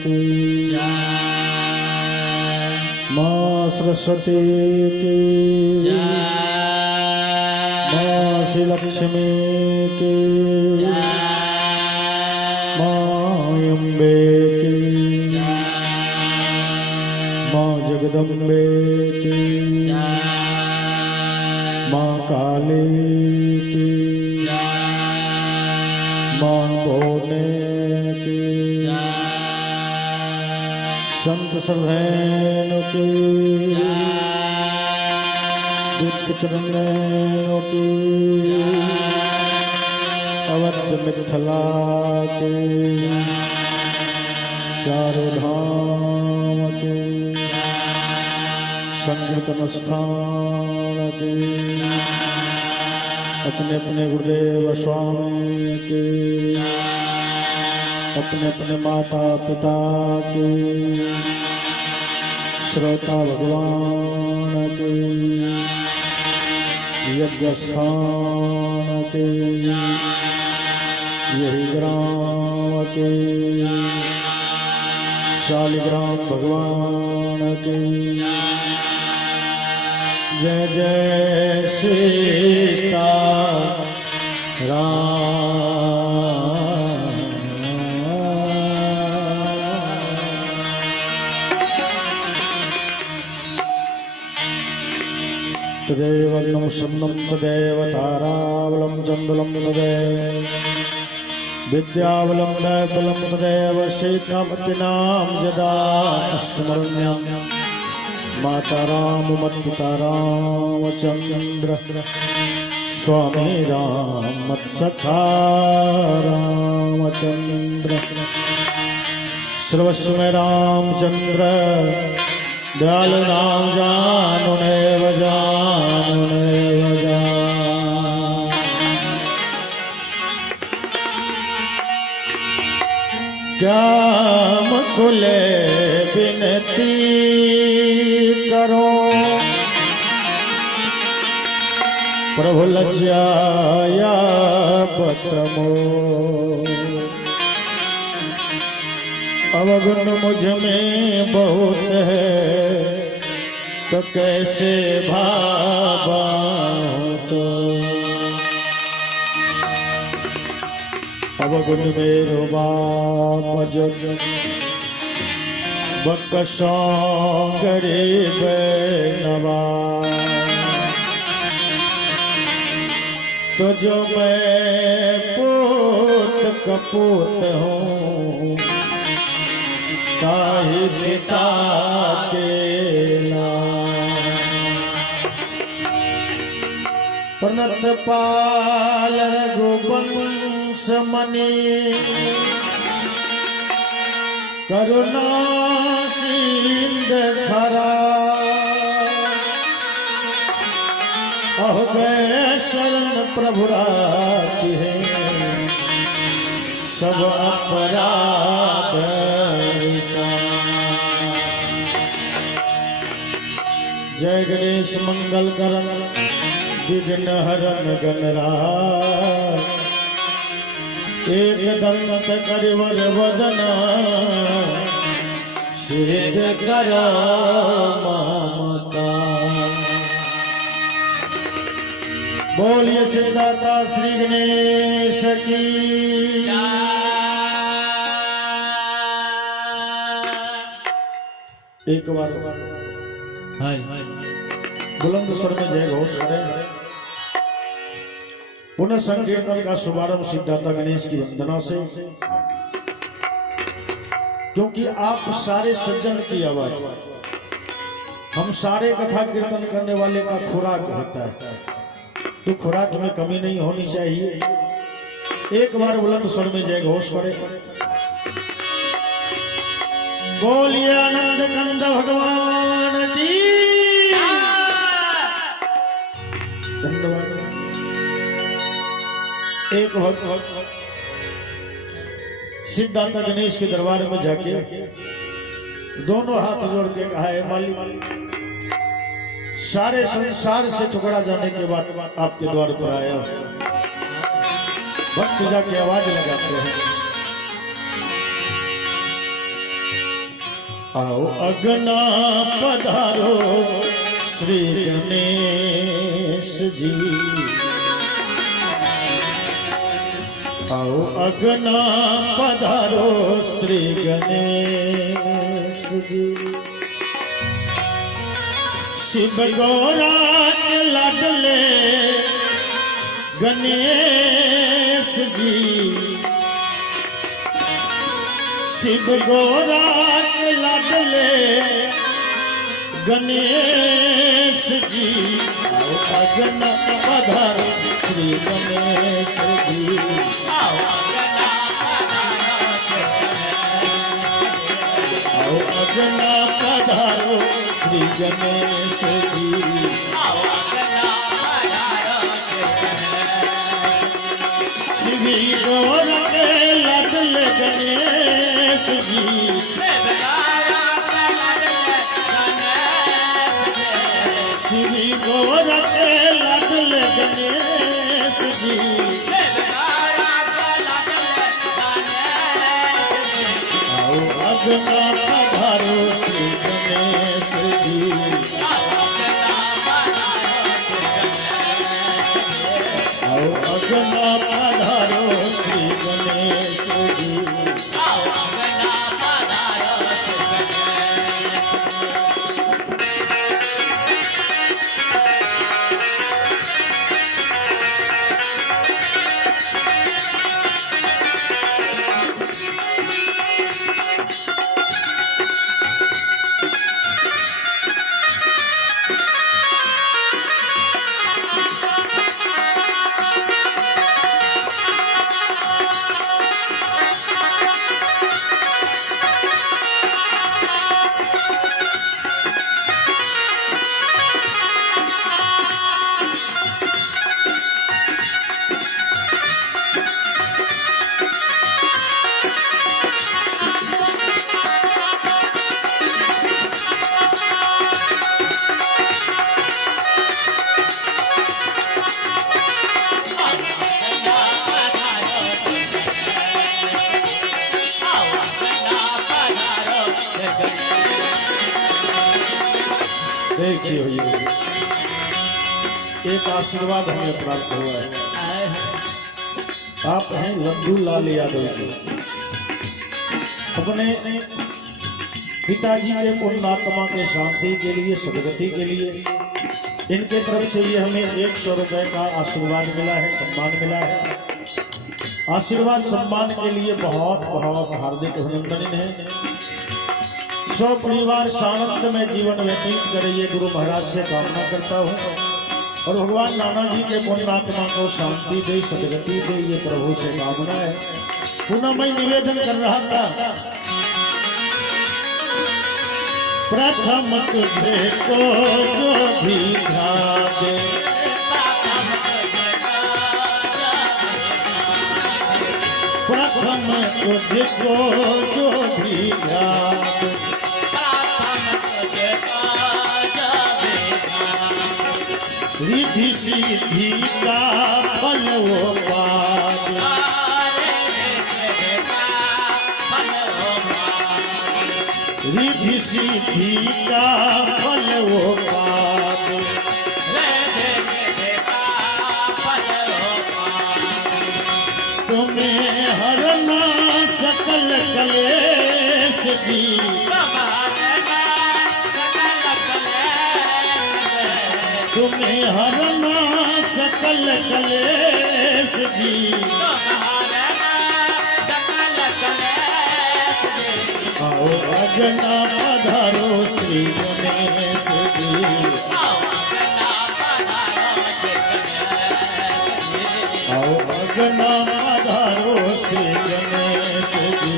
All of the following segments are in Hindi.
की माँ सरस्वती की माँ श्री लक्ष्मी की माँ अम्बे की माँ जगदम्बे की माँ काली की माँ भोने की संत सर्वैनों की दिव्य चरणों की अवध मिथिला के चारों धाम के संकीर्तन स्थान के अपने अपने गुरुदेव स्वामी के अपने अपने माता पिता के श्रोता भगवान के यज्ञ स्थान के यही ग्राम के शालिग्राम भगवान के जय जय सीता राम। तदेव अग्नं शन्नं तदेव ताराबलं चन्दुलं तदेव विद्याबलं दैवबलं तदेव सीतापतिनां यदा स्मरण्यां माता राममत्पिता रामचन्द्र स्वामी राम मत्सखा रामचन्द्र सर्वस्व में रामचन्द्र दयाल नाम जानु नैव जानु नैव जानु। क्या मुकुले विनती करो प्रभु लज्जाया बतमो अवगुण मुझ में बहुत है तो कैसे भावा तो अवगुण मेरो बाप जग बकसों गरीब नवाज तो जो मैं पूत कपूत हूँ ताहि पिता के प्रणत पाल रघुवंश मणि करुणा सिंध खरा अहो गए शरण प्रभु राखी है सब अपराध जय गणेश मंगल करण विघ्न हरण गणराज एक दंत करिवर वदन सिद्ध करो ममता। बोलिए सिद्धाता श्री गणेश की एक बार बुलंद स्वर में जय घोष करें। पुनः संकीर्तन का शुभारंभ सिद्धाता गणेश की वंदना से, क्योंकि आप सारे सज्जन की आवाज, हम सारे कथा कीर्तन करने वाले का खुराक होता है, तो खुराक में कमी नहीं होनी चाहिए। एक बार बुलंद स्वर में जय घोष करें। बोलिए आनंद कंद भगवान की धन्यवाद। एक भक्त सिद्धाता गणेश के दरबार में जाके दोनों हाथ जोड़ के कहा है मालिक, सारे संसार से टुकड़ा जाने के बाद आपके द्वार पर आया। भक्त जाके आवाज लगाते हैं, आओ अगना पधारो श्री गणेश जी, आओ अगना पधारो श्री गणेश जी। शिव गौरा के लाडले गणेश जी, शिव गौरा के लाडले गणेश जी, आओ अगना पधारो श्री गणेश जी, आओ अगना पधारो श्री गणेश जी, श्री गौरा के लाडले गणेश जी, श्री गौरा के लाडले गणेश जी, आओ अगना पधारो श्री गणेश जी, आओ अगना पधारो श्री गणेश जी, देखिए एक आशीर्वाद हमें प्राप्त हुआ है। आप हैं लड्डू लाल यादव जी, अपने पिताजी के पुण्यात्मा के शांति के लिए, सदगति के लिए इनके तरफ से ये हमें 100 रुपए का आशीर्वाद मिला है, सम्मान मिला है। आशीर्वाद सम्मान के लिए बहुत बहुत हार्दिक अभिनंदन है। सौ परिवार सानंद में जीवन व्यतीत करे ये गुरु महाराज से कामना करता हूँ, और भगवान नाना जी के पुण्यात्मा को शांति दे, सदगति दे, ये प्रभु से कामना है। पुनः मैं निवेदन कर रहा था, प्रथम तुझे को जो भी ध्यान, प्रथम तुझको जो भी ध्यान, रिद्धि सिद्धि का फल वो पावे, रिद्धि सिद्धि का फल वो पावे, तुम्हें हरना सकल कलेश जी, तुम्हें हरना सकल कलेश जी, आओ अगना पधारो श्री गणेश जी, आओ अगना पधारो श्री गणेश जी,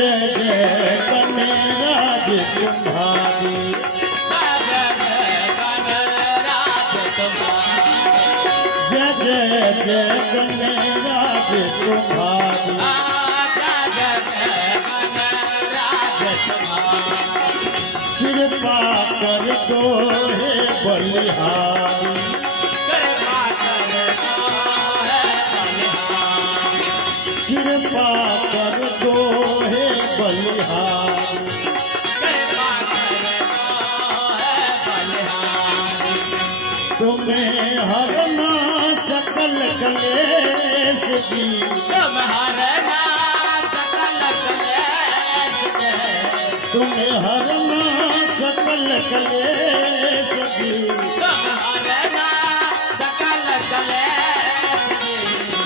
जय जय गणराज तुम्हारी, जय जय जय गणराज तुम्हारी, कृपा कर दो हे बलिहारी, कृपा कर दो हे बलिहारी, तुम्हें हरना सकल कलेश जी, तुम्हें हरना सकल कलेश जी,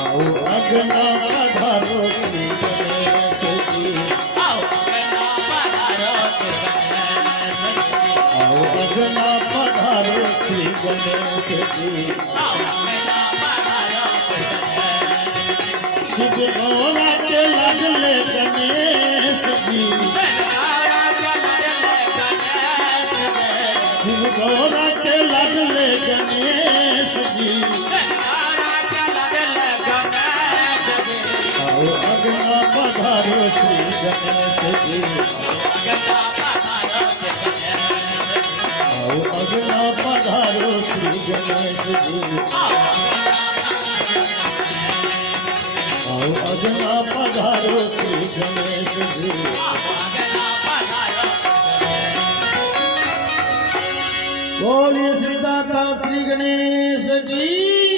आओ अगना पधारो श्री गणेश जी, आओ अगना पधारो श्री गणेश जी, शिव गौरा के लाडले गणेश जी, शिव गौरा के लाडले गणेश जी, आओ अगना पधारो श्री गणेश जी, आओ अगना पधारो श्री गणेश जी, आओ अगना पधारो श्री गणेश जी। बोलिए सिद्धार्थ श्री गणेश जी।